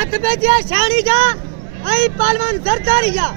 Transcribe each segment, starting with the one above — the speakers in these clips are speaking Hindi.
अतबेजिया शानी जा आई पहलवान सरदारी जा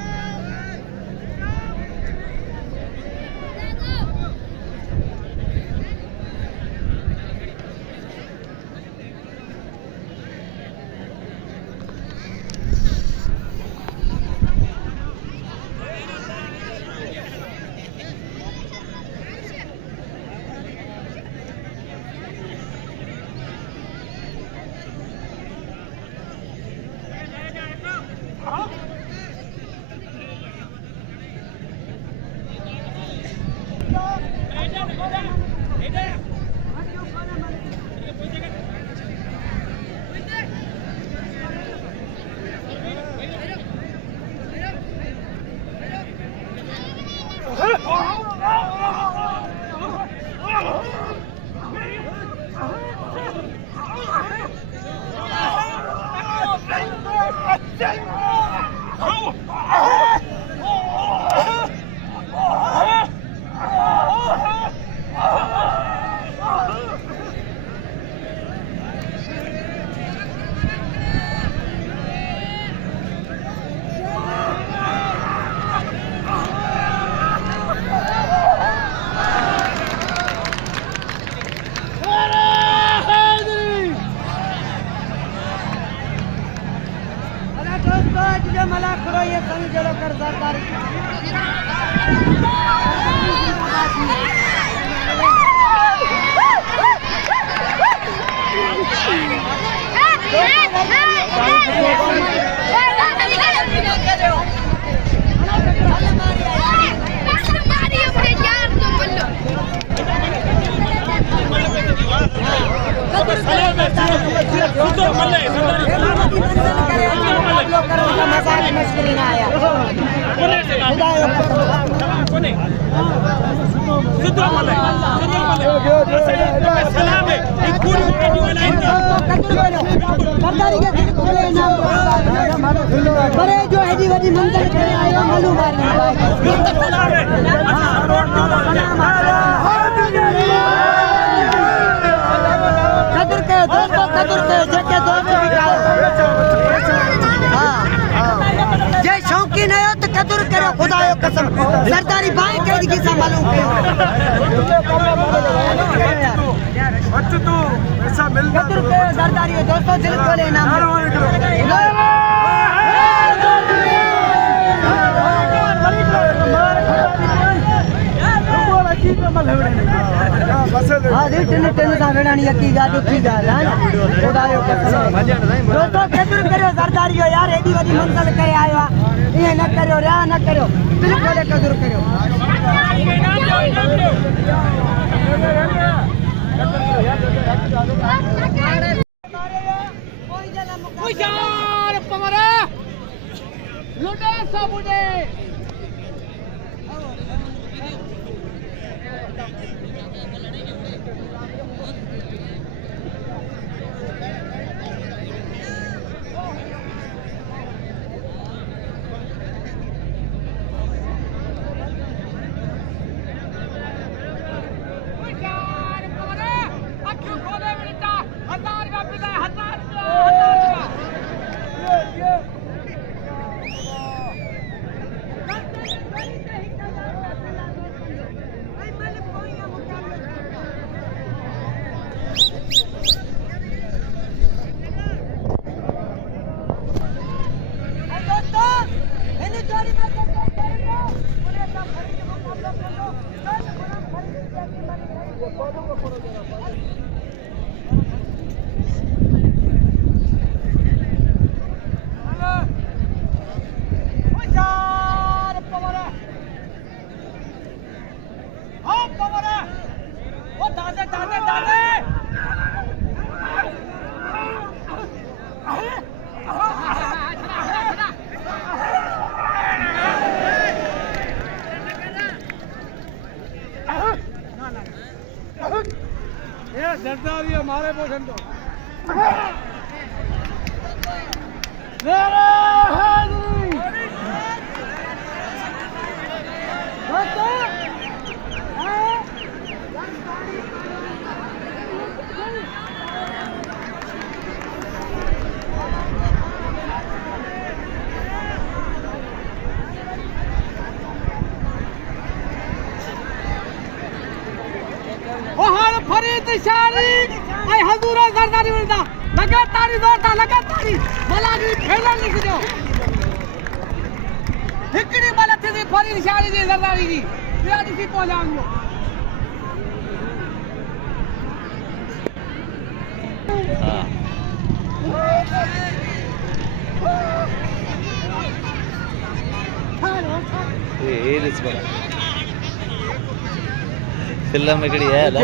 मला खरो ये संग जलो कर सरदारी मशकरी ना आया बड़े जो है वही मंदिर के आया मलू कदर के दोस्तों कदर के जेके दोस्त जय शौकीन है तो कदर करो खुदा कसम सरदारी बाएं कह दी सा मालूम तो ऐसा मिलना कदर के सरदारी दोस्तों दिल को लेना सरदारी यार एडी वडी मंजिल करे आयो ये न करो रा न करो बिल्कुल कदर करो हुशार पमरा लुटे सबुडे सरदारी हमारे पोषण तो निशानी ऐं हज़ूर ज़रदारी मिलंदा लगातारी दौर था लगातारी मलानी खेलण लिख दो हिकड़ी बल थी थी फरी निशानी जी ज़रदारी जी ॿिया ॾिसी पहुचाऊं ये रिस्क फिल्म में कड़ी है ना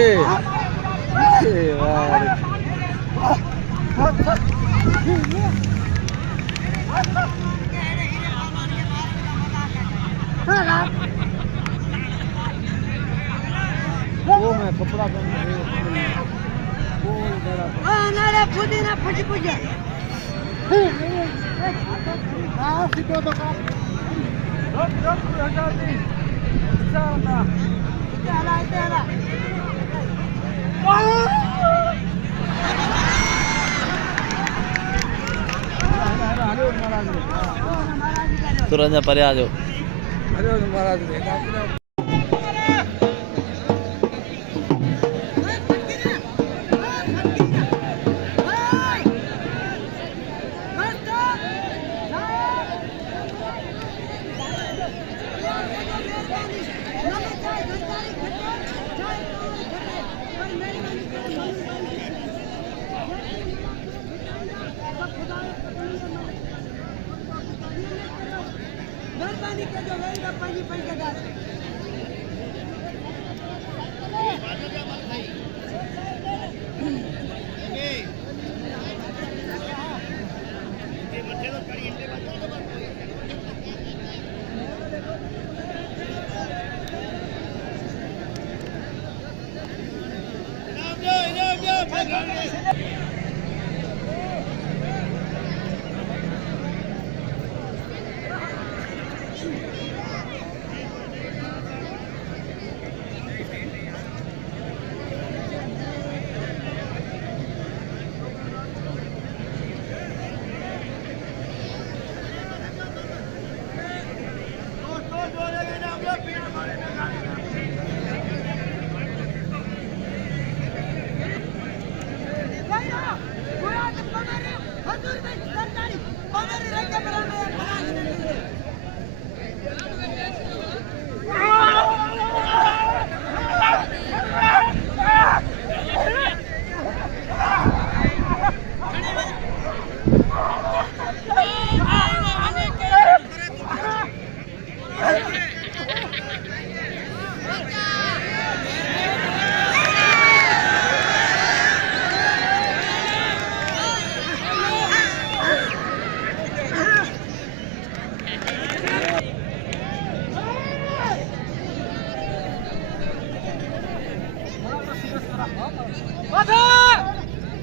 वो मैं कपड़ा पहन नारे फुदी ना फुजी फुजी हाँ सीधो तो काम तुरंत परे आ जाओ अरे महाराज मेहरबानी कजो वेंदा पंहिंजी पंहिंजी ॻाल्हि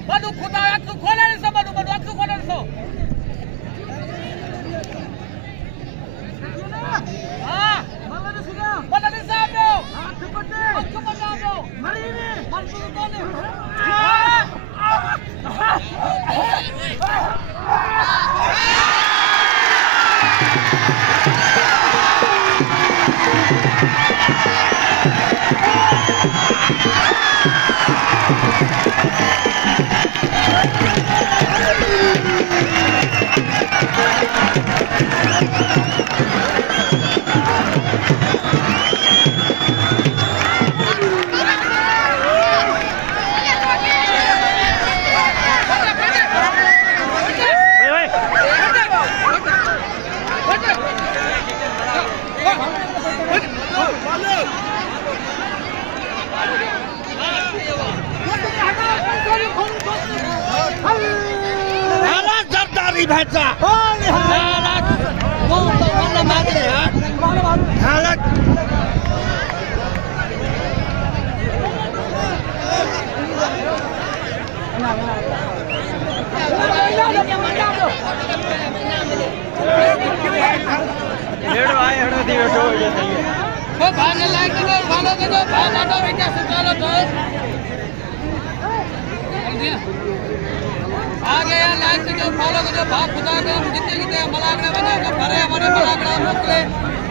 बधू खुदा अख खोले ॾिसो बधू बधू अख खोले ॾिसो हा बल ॾिसां पियो अख पटां पियो मरी ने मनसूर कोन्हे सरदारी भाषा हालत आगे यार लाइन से जो फॉलो करो भाग खुदा के जितने कितने मलाकड़े बने भरे हमारे मलाकड़ा मोकले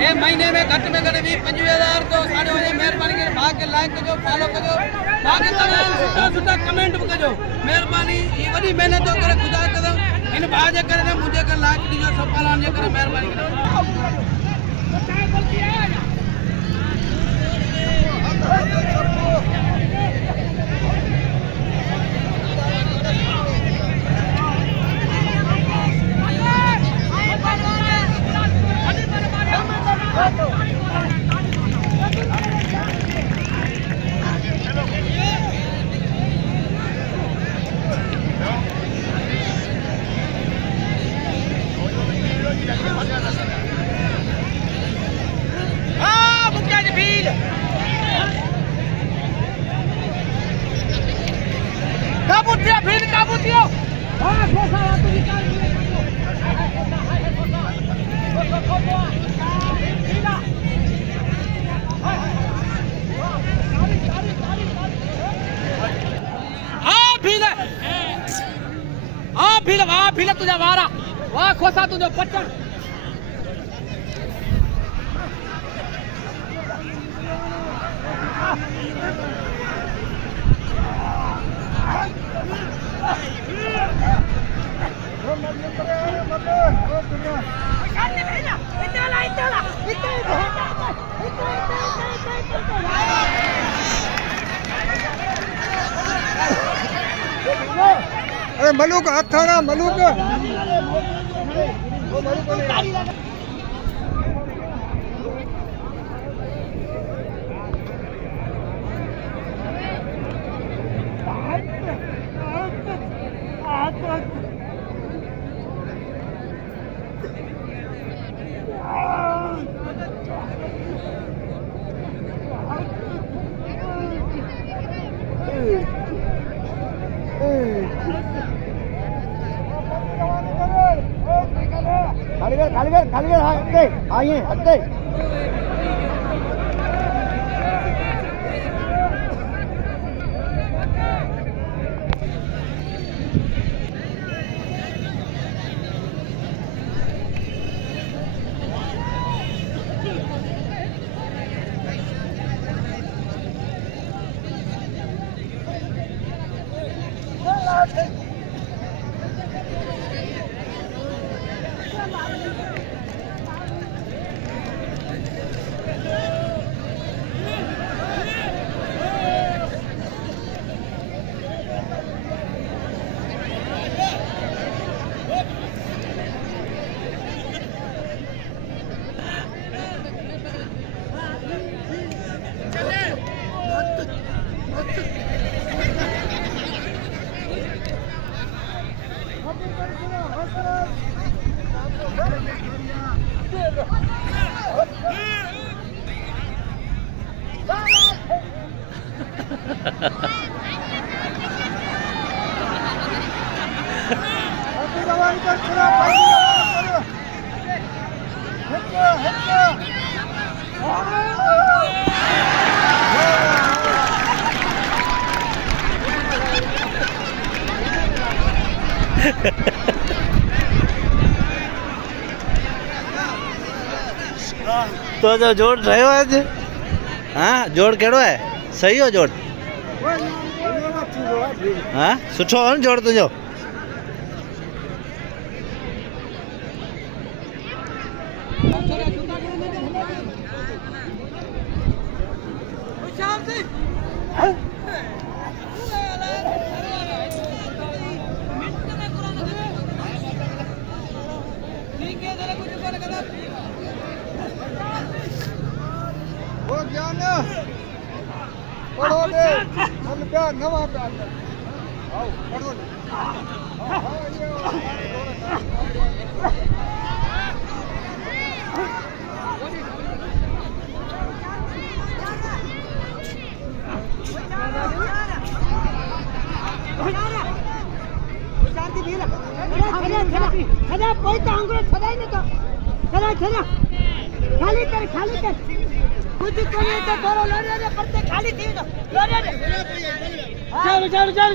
ये महीने में घट में घट 20-25,000 तो साढ़े वजे मेहरबानी करे भाग के लाइक कजो फॉलो कजो बाकी तमाम सुठा सुठा कमेंट भी कजो मेहरबानी ये वडी मेहनत तो करे खुदा कदम इन भाजे करे ने मुझे कर लाइक दियो सब पालन करे मेहरबानी करे फिर तुझा वारा वाह खोसा तुझो पटण अरे मलूक हाथ थाना मलूक खाली कर हटते आइए हटते तो जो जोड़ रहियो आज हाँ जोड़ केड़ो है सही हो जोड़ हाँ सुठो हो न जोड़ तुंहिंजो पढ़ो दे हम प्यार नवा प्यार आओ पढ़ो दे कोई तो अंग्रेज खड़ा ही नहीं तो खाली कर कुछ कोने तो थोड़ा लड़े रे पत्ते खाली थी तो लड़े रे चल चल चल